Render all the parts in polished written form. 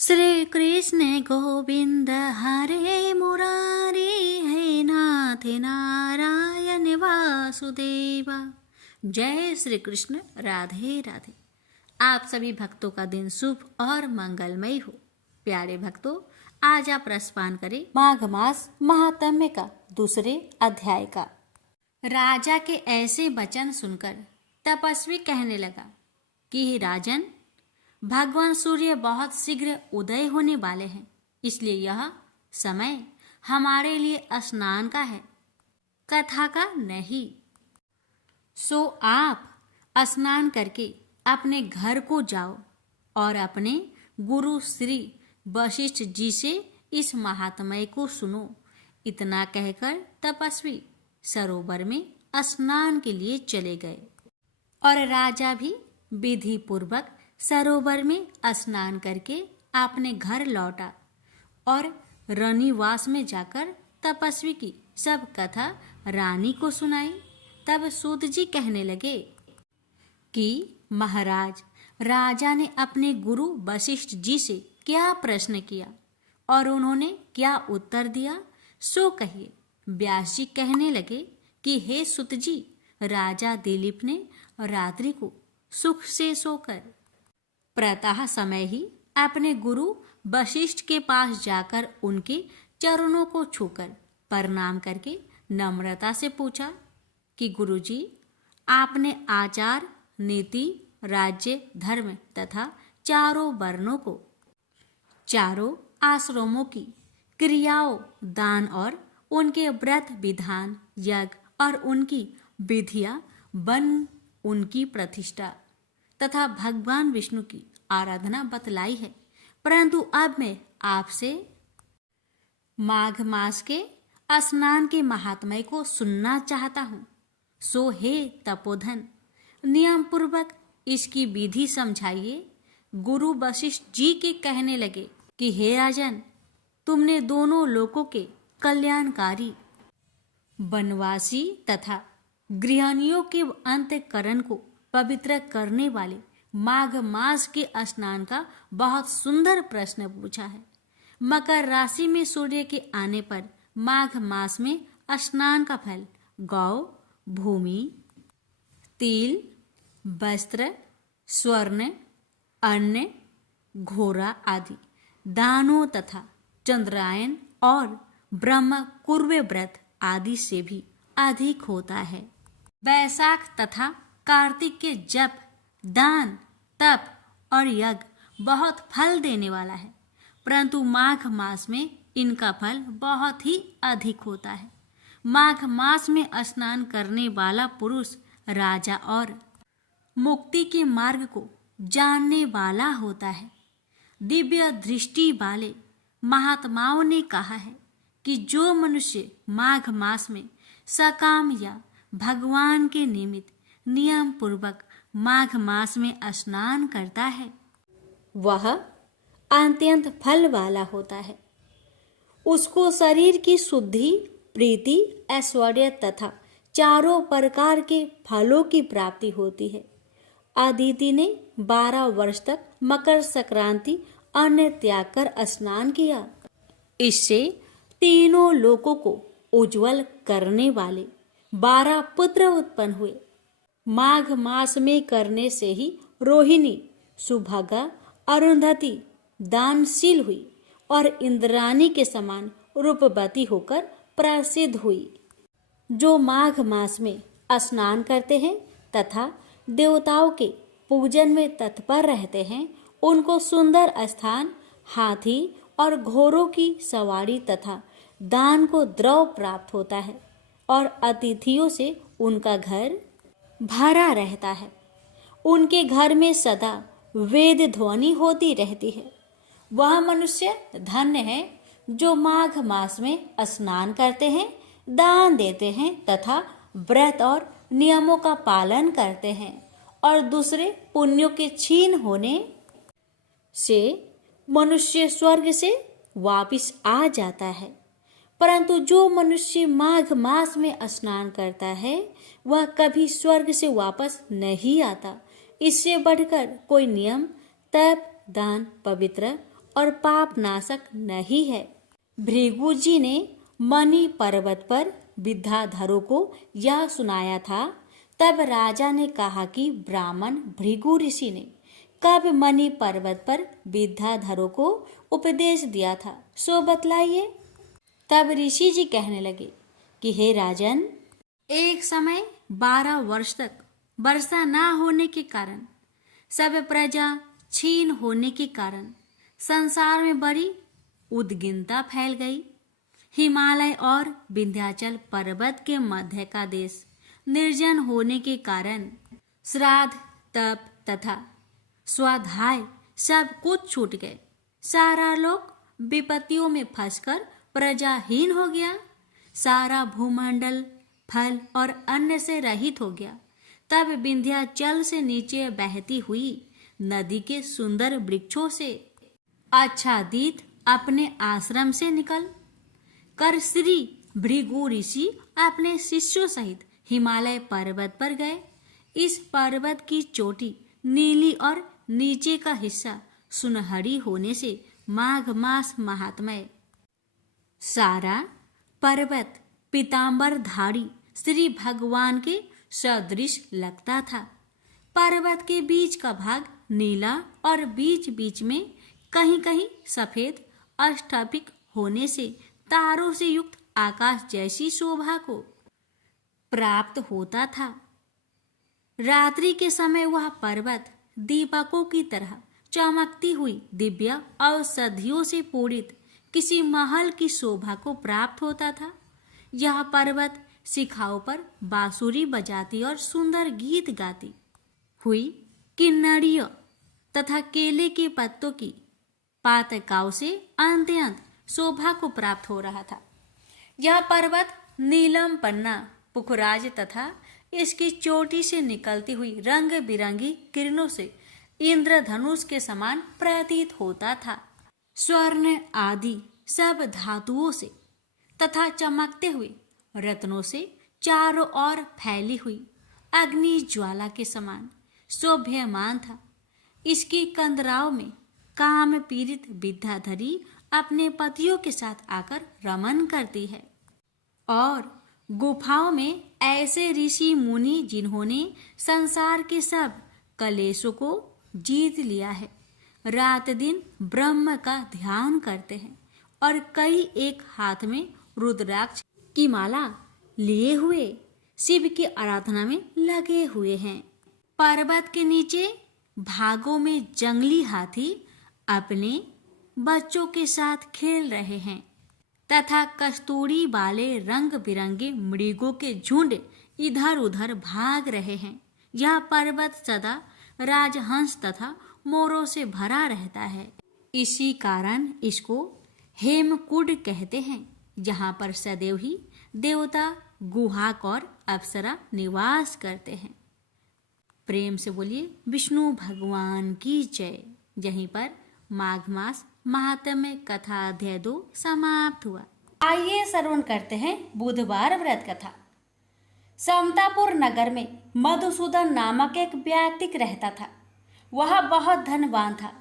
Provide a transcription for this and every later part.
श्री कृष्ण गोविंद हरे मुरारी, हे नाथ नारायण वासुदेवा। जय श्री कृष्ण। राधे राधे। आप सभी भक्तों का दिन शुभ और मंगलमय हो। प्यारे भक्तों, आज आप रसपान करें माघ मास महात्म्य का दूसरे अध्याय का। राजा के ऐसे वचन सुनकर तपस्वी कहने लगा कि राजन, भगवान सूर्य बहुत शीघ्र उदय होने वाले हैं, इसलिए यह समय हमारे लिए स्नान का है, कथा का नहीं। सो आप स्नान करके अपने घर को जाओ और अपने गुरु श्री वशिष्ठ जी से इस महात्म्य को सुनो। इतना कहकर तपस्वी सरोवर में स्नान के लिए चले गए और राजा भी विधि पूर्वक सरोवर में स्नान करके अपने घर लौटा और रनिवास में जाकर तपस्वी की सब कथा रानी को सुनाई। तब सूत जी कहने लगे कि महाराज, राजा ने अपने गुरु वशिष्ठ जी से क्या प्रश्न किया और उन्होंने क्या उत्तर दिया, सो कहिए। व्यास जी कहने लगे कि हे सूत जी, राजा दिलीप ने रात्रि को सुख से सोकर प्रातः समय ही अपने गुरु वशिष्ठ के पास जाकर उनके चरणों को छूकर प्रणाम करके नम्रता से पूछा कि गुरुजी, आपने आचार, नीति, राज्य, धर्म तथा चारों वर्णों को, चारों आश्रमों की क्रियाओं, दान और उनके व्रत विधान, यज्ञ और उनकी विधियां, वन, उनकी प्रतिष्ठा तथा भगवान विष्णु की आराधना बतलाई है। परंतु अब मैं आपसे माघ मास के स्नान के महात्म्य को सुनना चाहता हूँ। सो हे तपोधन, नियम पूर्वक इसकी विधि समझाइए। गुरु वशिष्ठ जी के कहने लगे कि हे राजन, तुमने दोनों लोकों के कल्याणकारी, वनवासी तथा गृहिणियों के अंतःकरण को पवित्र करने वाले माघ मास के स्नान का बहुत सुंदर प्रश्न पूछा है। मकर राशि में सूर्य के आने पर माघ मास में स्नान का फल गौ, भूमि, तिल, वस्त्र, स्वर्ण, अन्न, घोड़ा आदि दानों तथा चंद्रायन और ब्रह्म कुर्वे व्रत आदि से भी अधिक होता है। वैशाख तथा कार्तिक के जप, दान, तप और यज्ञ बहुत फल देने वाला है, परंतु माघ मास में इनका फल बहुत ही अधिक होता है। माघ मास में स्नान करने वाला पुरुष राजा और मुक्ति के मार्ग को जानने वाला होता है। दिव्य दृष्टि वाले महात्माओं ने कहा है कि जो मनुष्य माघ मास में सकाम या भगवान के निमित्त नियम पूर्वक माघ मास में स्नान करता है, वह अत्यंत फल वाला होता है। उसको शरीर की शुद्धि, प्रीति, ऐश्वर्य तथा चारों प्रकार के फलों की प्राप्ति होती है। अदिति ने 12 वर्ष तक मकर संक्रांति अन्न त्याग कर स्नान किया। इससे तीनों लोकों को उज्जवल करने वाले 12 पुत्र उत्पन्न हुए। माघ मास में करने से ही रोहिणी, सुभगा, अरुंधति दानशील हुई और इंद्राणी के समान रूपवती होकर प्रसिद्ध हुई। जो माघ मास में स्नान करते हैं तथा देवताओं के पूजन में तत्पर रहते हैं, उनको सुंदर स्थान, हाथी और घोड़ों की सवारी तथा दान को द्रव प्राप्त होता है और अतिथियों से उनका घर भरा रहता है। उनके घर में सदा वेद ध्वनि होती रहती है। वह मनुष्य धन्य है जो माघ मास में स्नान करते हैं, दान देते हैं तथा व्रत और नियमों का पालन करते हैं और दूसरे पुण्यों के क्षीण होने से मनुष्य स्वर्ग से वापिस आ जाता है। परंतु जो मनुष्य माघ मास में स्नान करता है, वह कभी स्वर्ग से वापस नहीं आता। इससे बढ़कर कोई नियम, तप, दान, पवित्र और पाप नाशक नहीं है। भृगु जी ने मणि पर्वत पर विद्याधरों को यह सुनाया था। तब राजा ने कहा कि ब्राह्मण भृगु ऋषि ने कब मणि पर्वत पर विद्याधरों को उपदेश दिया था, सो बतलाइए। तब ऋषि जी कहने लगे कि हे राजन, एक समय 12 वर्ष तक वर्षा ना होने के कारण, सब प्रजा छीन होने के कारण संसार में बड़ी उद्विग्नता फैल गई। हिमालय और विंध्याचल पर्वत के मध्य का देश निर्जन होने के कारण श्राद्ध, तप तथा स्वाध्याय सब कुछ छूट गए। सारा लोक विपत्तियों में फंसकर प्रजाहीन हो गया। सारा भूमंडल फल और अन्न से रहित हो गया। तब विंध्याचल से नीचे बहती हुई नदी के सुंदर वृक्षों से आच्छादित अपने आश्रम से निकल कर श्री भृगु ऋषि अपने शिष्यों सहित हिमालय पर्वत पर गए। इस पर्वत की चोटी नीली और नीचे का हिस्सा सुनहरी होने से माघ मास महात्मय। सारा पर्वत पीतांबरधारी श्री भगवान के सदृश लगता था। पर्वत के बीच का भाग नीला और बीच बीच में कहीं कहीं सफेद अष्टपिक होने से तारों से युक्त आकाश जैसी शोभा को प्राप्त होता था। रात्रि के समय वह पर्वत दीपकों की तरह चमकती हुई दिव्य औषधियों से पूरित किसी महल की शोभा को प्राप्त होता था। यह पर्वत शिखाओं पर बांसुरी बजाती और सुंदर गीत गाती हुई किन्नरियों तथा केले के पत्तों की पातकाओं से अत्यंत शोभा को प्राप्त हो रहा था। यह पर्वत नीलम पन्ना पुखराज तथा इसकी चोटी से निकलती हुई रंग बिरंगी किरणों से इंद्रधनुष के समान प्रतीत होता था। स्वर्ण आदि सब धातुओं से तथा चमकते हुए रत्नों से चारों ओर फैली हुई अग्नि ज्वाला के समान शोभ्यमान था। इसकी कंदराओं में काम पीड़ित विद्याधरी अपने पतियों के साथ आकर रमन करती है। और गुफाओं में ऐसे ऋषि मुनि जिन्होंने संसार के सब कलेशों को जीत लिया है, रात दिन ब्रह्म का ध्यान करते हैं और कई एक हाथ में रुद्राक्ष की माला लिए हुए शिव की आराधना में लगे हुए हैं। पर्वत के नीचे भागों में जंगली हाथी अपने बच्चों के साथ खेल रहे हैं तथा कस्तूरी वाले रंग बिरंगे मृगों के झुंड इधर उधर भाग रहे हैं। यह पर्वत सदा राजहंस तथा मोरों से भरा रहता है। इसी कारण इसको हेमकूट कहते हैं, जहाँ पर सदैव ही देवता, गुहाक और अप्सरा निवास करते हैं। प्रेम से बोलिए विष्णु भगवान की जय। यहीं पर माघ मास महात्म्य कथा अध्याय 2 समाप्त हुआ। आइए श्रवण करते हैं बुधवार व्रत कथा। समतापुर नगर में मधुसूदन नामक एक व्यक्ति रहता था। वह बहुत धनवान था।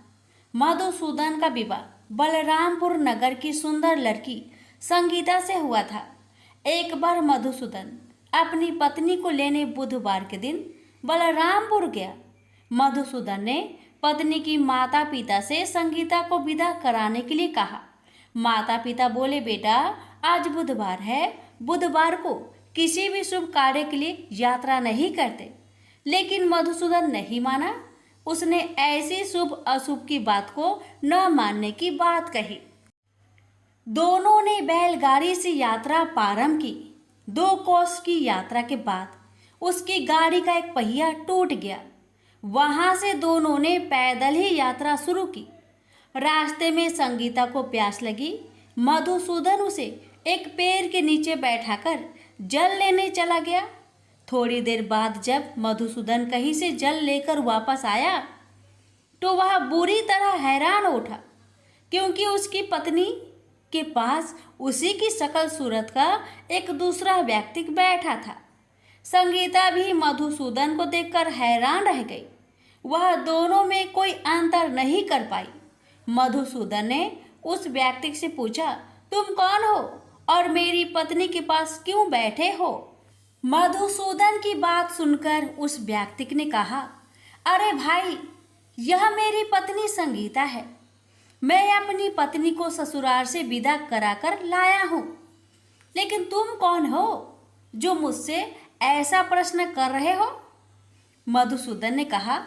मधुसूदन का विवाह बलरामपुर नगर की सुंदर लड़की संगीता से हुआ था। एक बार मधुसूदन अपनी पत्नी को लेने बुधवार के दिन बलरामपुर गया। मधुसूदन ने पत्नी की माता पिता से संगीता को विदा कराने के लिए कहा। माता पिता बोले, बेटा आज बुधवार है, बुधवार को किसी भी शुभ कार्य के लिए यात्रा नहीं करते। लेकिन मधुसूदन नहीं माना। उसने ऐसी शुभ अशुभ की बात को न मानने की बात कही। दोनों ने बैलगाड़ी से यात्रा प्रारंभ की। 2 कोस की यात्रा के बाद उसकी गाड़ी का एक पहिया टूट गया। वहां से दोनों ने पैदल ही यात्रा शुरू की। रास्ते में संगीता को प्यास लगी। मधुसूदन उसे एक पेड़ के नीचे बैठाकर जल लेने चला गया। थोड़ी देर बाद जब मधुसूदन कहीं से जल लेकर वापस आया तो वह बुरी तरह हैरान उठा, क्योंकि उसकी पत्नी के पास उसी की शकल सूरत का एक दूसरा व्यक्ति बैठा था। संगीता भी मधुसूदन को देखकर हैरान रह गई। वह दोनों में कोई अंतर नहीं कर पाई। मधुसूदन ने उस व्यक्ति से पूछा, तुम कौन हो और मेरी पत्नी के पास क्यों बैठे हो? मधुसूदन की बात सुनकर उस व्यक्ति ने कहा, अरे भाई, यह मेरी पत्नी संगीता है। मैं अपनी पत्नी को ससुराल से विदा कराकर लाया हूँ। लेकिन तुम कौन हो जो मुझसे ऐसा प्रश्न कर रहे हो? मधुसूदन ने कहा,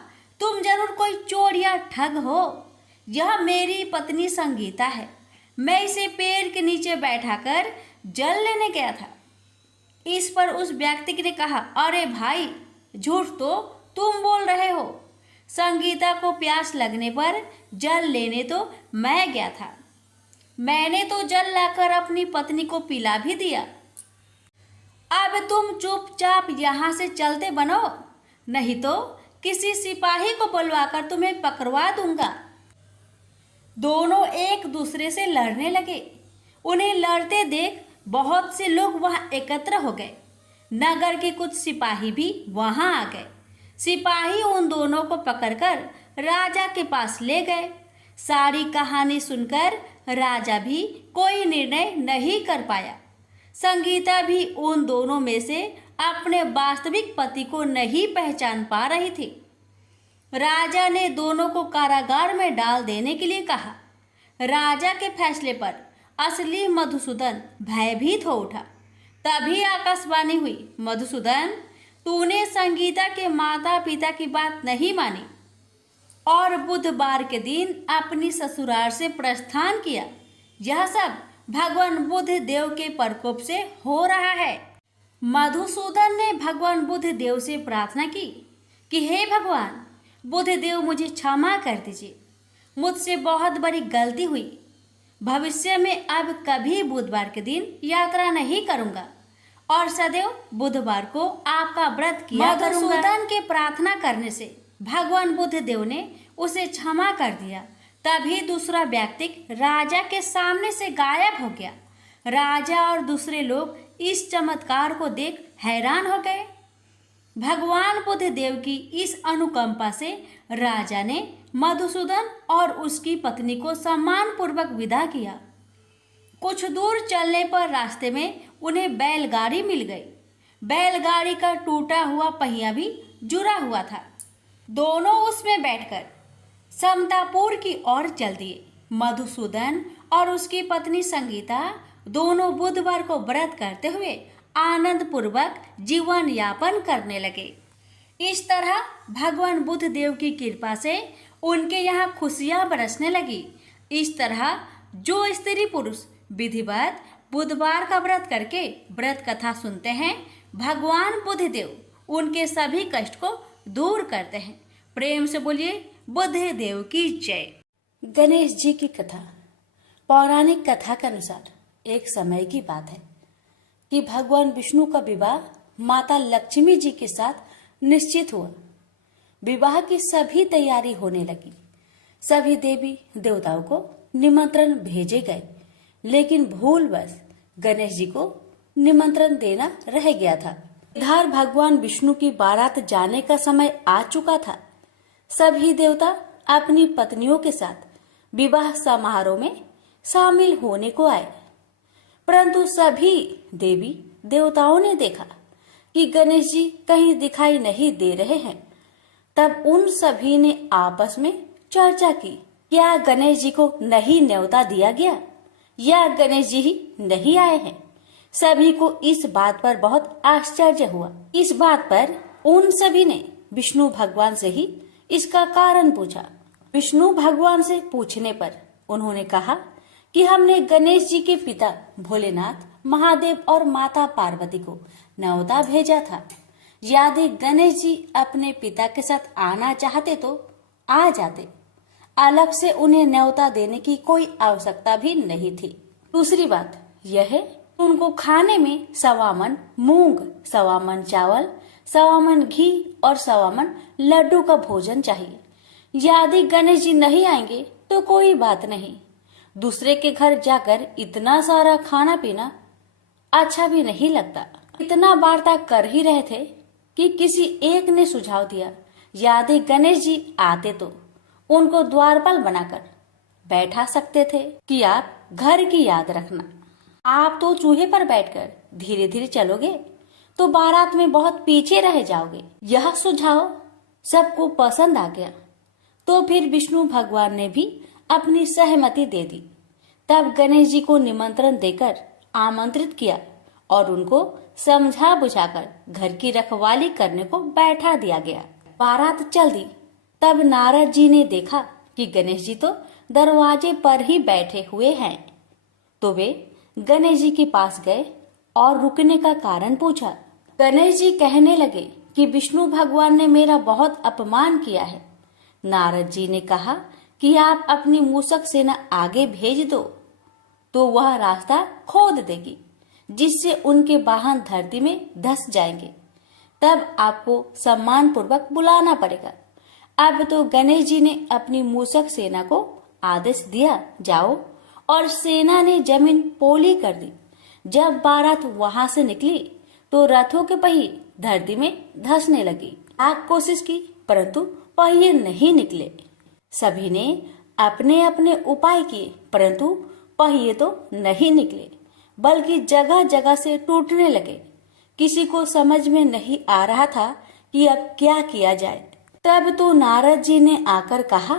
तुम जरूर कोई चोर या ठग हो। यह मेरी पत्नी संगीता है। मैं इसे पेड़ के नीचे बैठाकर जल लेने गया था। इस पर उस व्यक्ति ने कहा, अरे भाई, झूठ तो तुम बोल रहे हो। संगीता को प्यास लगने पर जल लेने तो मैं गया था। मैंने तो जल लाकर अपनी पत्नी को पिला भी दिया। अब तुम चुपचाप यहाँ से चलते बनो, नहीं तो किसी सिपाही को बुलवाकर तुम्हें पकड़वा दूंगा। दोनों एक दूसरे से लड़ने लगे। उन्हें लड़ते देख बहुत से लोग वहां एकत्र हो गए। नगर के कुछ सिपाही भी वहां आ गए। सिपाही उन दोनों को पकड़कर राजा के पास ले गए। सारी कहानी सुनकर राजा भी कोई निर्णय नहीं कर पाया। संगीता भी उन दोनों में से अपने वास्तविक पति को नहीं पहचान पा रही थी। राजा ने दोनों को कारागार में डाल देने के लिए कहा। राजा के फैसले पर असली मधुसूदन भयभीत हो उठा। तभी आकाशवाणी हुई, मधुसूदन, तूने संगीता के माता पिता की बात नहीं मानी और बुधवार के दिन अपनी ससुराल से प्रस्थान किया। यह सब भगवान बुद्ध देव के प्रकोप से हो रहा है। मधुसूदन ने भगवान बुद्ध देव से प्रार्थना की कि हे भगवान बुद्ध देव, मुझे क्षमा कर दीजिए। मुझसे बहुत बड़ी गलती हुई। भविष्य में अब कभी बुधवार के दिन यात्रा नहीं करूंगा और सदैव बुधवार को आपका व्रत किया करूंगा। मधुसूदन के प्रार्थना करने से भगवान बुद्ध देव ने उसे क्षमा कर दिया। तभी दूसरा व्यक्ति राजा के सामने से गायब हो गया। राजा और दूसरे लोग इस चमत्कार को देख हैरान हो गए। भगवान बुद्ध देव की इस अनुकंपा से राजा ने मधुसूदन और उसकी पत्नी को सम्मानपूर्वक विदा किया। कुछ दूर चलने पर रास्ते में उन्हें बैलगाड़ी मिल गई। बैलगाड़ी का टूटा हुआ पहिया भी जुड़ा हुआ था। दोनों उसमें बैठकर समतापुर की ओर चल दिए। मधुसूदन और उसकी पत्नी संगीता दोनों बुधवार को व्रत करते हुए आनंद पूर्वक जीवन यापन करने लगे। इस तरह भगवान बुद्ध देव की कृपा से उनके यहाँ खुशियाँ बरसने लगी। इस तरह जो स्त्री पुरुष विधिवत बुधवार का व्रत करके व्रत कथा सुनते हैं, भगवान बुद्ध देव उनके सभी कष्ट को दूर करते हैं। प्रेम से बोलिए बुद्ध देव की जय। गणेश जी की कथा। पौराणिक कथा के अनुसार एक समय की बात है कि भगवान विष्णु का विवाह माता लक्ष्मी जी के साथ निश्चित हुआ। विवाह की सभी तैयारी होने लगी। सभी देवी देवताओं को निमंत्रण भेजे गए, लेकिन भूलवश गणेश जी को निमंत्रण देना रह गया था। इधर भगवान विष्णु की बारात जाने का समय आ चुका था। सभी देवता अपनी पत्नियों के साथ विवाह समारोह में शामिल होने को आए, परंतु सभी देवी देवताओं ने देखा कि गणेश जी कहीं दिखाई नहीं दे रहे हैं। तब उन सभी ने आपस में चर्चा की, क्या गणेश जी को नहीं न्योता दिया गया या गणेश जी ही नहीं आए हैं। सभी को इस बात पर बहुत आश्चर्य हुआ। इस बात पर उन सभी ने विष्णु भगवान से ही इसका कारण पूछा। विष्णु भगवान से पूछने पर उन्होंने कहा कि हमने गणेश जी के पिता भोलेनाथ, महादेव और माता पार्वती को न्योता भेजा था। यदि गणेश जी अपने पिता के साथ आना चाहते तो आ जाते। अलग से उन्हें न्योता देने की कोई आवश्यकता भी नहीं थी। दूसरी बात यह है, उनको खाने में 1.25 मन मूंग, 1.25 मन चावल, 1.25 मन घी और 1.25 मन लड्डू का भोजन चाहिए। यदि गणेश जी नहीं आएंगे तो कोई बात नहीं, दूसरे के घर जाकर इतना सारा खाना पीना अच्छा भी नहीं लगता। इतना वार्ता कर ही रहे थे कि किसी एक ने सुझाव दिया, यदि गणेश जी आते तो उनको द्वारपाल बनाकर बैठा सकते थे कि आप घर की याद रखना। आप तो चूहे पर बैठकर धीरे धीरे चलोगे तो बारात में बहुत पीछे रह जाओगे। यह सुझाव सबको पसंद आ गया। तो फिर विष्णु भगवान ने भी अपनी सहमति दे दी। तब गणेश जी को निमंत्रण देकर आमंत्रित किया और उनको समझा बुझाकर घर की रखवाली करने को बैठा दिया गया। बारात चल दी। तब नारद जी ने देखा कि गणेश जी तो दरवाजे पर ही बैठे हुए हैं। तो वे गणेश जी के पास गए और रुकने का कारण पूछा। गणेश जी कहने लगे कि विष्णु भगवान ने मेरा बहुत अपमान किया है। नारद जी ने कहा कि आप अपनी मूषक सेना आगे भेज दो तो वह रास्ता खोद देगी, जिससे उनके वाहन धरती में धंस जाएंगे। तब आपको सम्मान पूर्वक बुलाना पड़ेगा। अब तो गणेश जी ने अपनी मूषक सेना को आदेश दिया, जाओ, और सेना ने जमीन पोली कर दी। जब बारात वहां से निकली तो रथों के पहिए धरती में धंसने लगी। लाख कोशिश की परंतु पहिए नहीं निकले। सभी ने अपने अपने उपाय किए परंतु पहिए तो नहीं निकले, बल्कि जगह जगह से टूटने लगे। किसी को समझ में नहीं आ रहा था कि अब क्या किया जाए। तब तो नारद जी ने आकर कहा,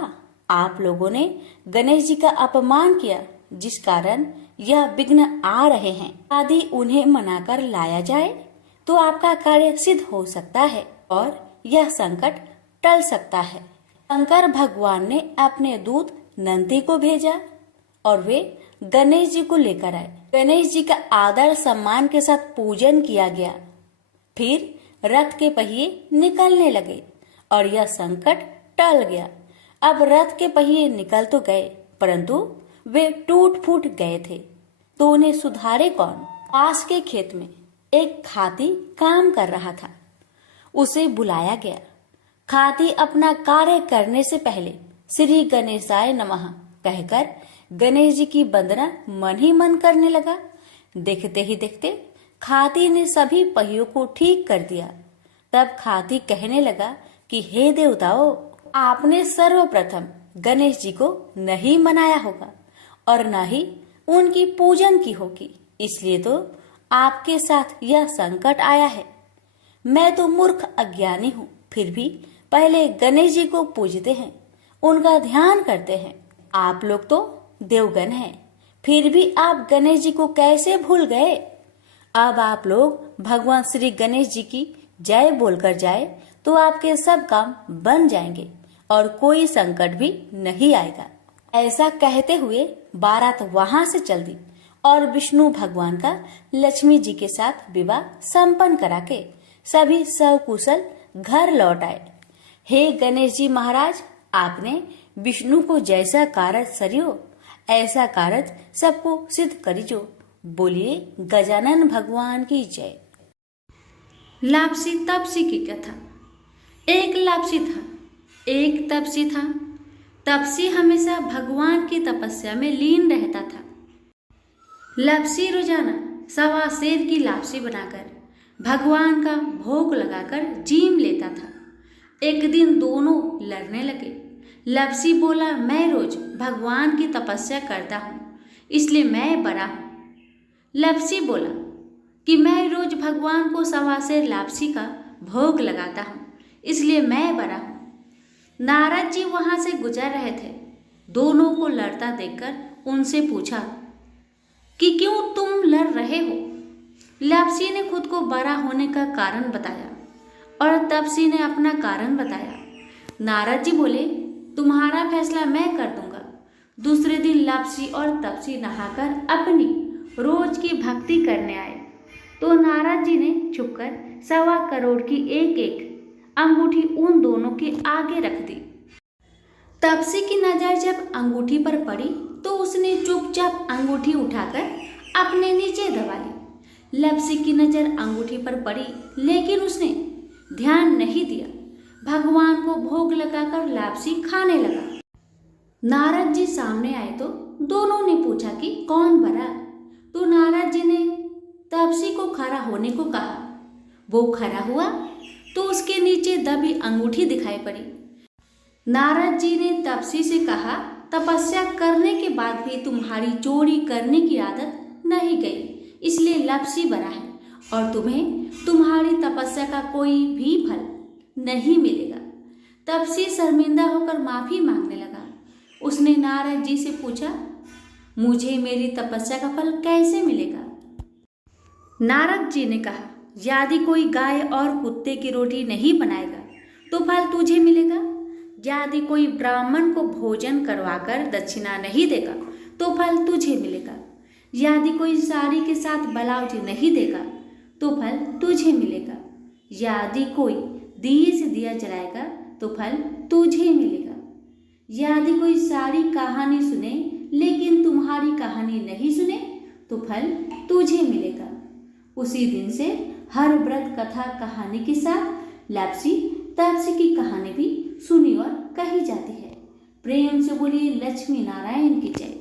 आप लोगों ने गणेश जी का अपमान किया, जिस कारण यह विघ्न आ रहे हैं। यदि उन्हें मनाकर लाया जाए तो आपका कार्य सिद्ध हो सकता है और यह संकट टल सकता है। शंकर भगवान ने अपने दूत नंदी को भेजा और वे गणेश जी को लेकर आए। गणेश जी का आदर सम्मान के साथ पूजन किया गया। फिर रथ के पहिए निकलने लगे और यह संकट टल गया। अब रथ के पहिए निकल तो गए परंतु वे टूट फूट गए थे, तो उन्हें सुधारे कौन। पास के खेत में एक खाती काम कर रहा था। उसे बुलाया गया। खाती अपना कार्य करने से पहले श्री गणेशाय नमः कहकर गणेश जी की वंदना मन ही मन करने लगा। देखते ही देखते खाती ने सभी पहियों को ठीक कर दिया। तब खाती कहने लगा कि हे देवताओं, आपने सर्वप्रथम गणेश जी को नहीं मनाया होगा और न ही उनकी पूजन की होगी, इसलिए तो आपके साथ यह संकट आया है। मैं तो मूर्ख अज्ञानी हूँ, फिर भी पहले गणेश जी को पूजते हैं, उनका ध्यान करते हैं। आप लोग तो देवगण हैं, फिर भी आप गणेश जी को कैसे भूल गए। अब आप लोग भगवान श्री गणेश जी की जय बोलकर जाए तो आपके सब काम बन जाएंगे और कोई संकट भी नहीं आएगा। ऐसा कहते हुए बारात वहां से चल दी और विष्णु भगवान का लक्ष्मी जी के साथ विवाह संपन्न करा के सभी सकुशल घर लौट आए। हे गणेश जी महाराज, आपने विष्णु को जैसा कारज सरियो ऐसा कारज सबको सिद्ध करिजो। बोलिए गजानन भगवान की जय। लापसी तपसी की कथा। एक लापसी था, एक तपसी था। तपसी हमेशा भगवान की तपस्या में लीन रहता था। लापसी रोजाना सवा सेर की लापसी बनाकर भगवान का भोग लगाकर जीम लेता था। एक दिन दोनों लड़ने लगे। लापसी बोला, मैं रोज भगवान की तपस्या करता हूँ, इसलिए मैं बड़ा हूँ। लापसी बोला कि मैं रोज भगवान को सवा सेर लापसी का भोग लगाता हूँ, इसलिए मैं बड़ा हूँ। नारद जी वहां से गुजर रहे थे। दोनों को लड़ता देखकर उनसे पूछा कि क्यों तुम लड़ रहे हो। लापसी ने खुद को बड़ा होने का कारण बताया और तपसी ने अपना कारण बताया। नारद जी बोले, तुम्हारा फैसला मैं कर दूंगा। दूसरे दिन लापसी और तपसी नहाकर अपनी रोज की भक्ति करने आए तो नारद जी ने छुपकर 1.25 करोड़ की एक एक अंगूठी उन दोनों के आगे रख दी। तपसी की नजर जब अंगूठी पर पड़ी तो उसने चुपचाप अंगूठी उठाकर अपने नीचे दबा ली। लापसी की नजर अंगूठी पर पड़ी लेकिन उसने ध्यान नहीं दिया। भगवान को भोग लगाकर लापसी खाने लगा। नारद जी सामने आए तो दोनों ने पूछा कि कौन बड़ा। तो नारद जी ने तपसी को खड़ा होने को कहा। वो खड़ा हुआ तो उसके नीचे दबी अंगूठी दिखाई पड़ी। नारद जी ने तपसी से कहा, तपस्या करने के बाद भी तुम्हारी चोरी करने की आदत नहीं गई, इसलिए लपसी बना है और तुम्हें तुम्हारी तपस्या का कोई भी फल नहीं मिलेगा। तपसी शर्मिंदा होकर माफी मांगने लगा। उसने नारद जी से पूछा, मुझे मेरी तपस्या का फल कैसे मिलेगा? नारद जी ने कहा, यदि कोई गाय और कुत्ते की रोटी नहीं बनाएगा तो फल तुझे मिलेगा। यदि कोई ब्राह्मण को भोजन करवाकर दक्षिणा नहीं देगा तो फल तुझे मिलेगा। यदि कोई साड़ी के साथ ब्लाउज नहीं देगा तो फल तुझे मिलेगा। यदि कोई दिए से दिया जलाएगा तो फल तुझे मिलेगा। यदि कोई सारी कहानी सुने लेकिन तुम्हारी कहानी नहीं सुने तो फल तुझे मिलेगा। उसी दिन से हर व्रत कथा कहानी के साथ लपसी तपसी की कहानी भी सुनी और कही जाती है। प्रेम से बोलिए लक्ष्मी नारायण की जय।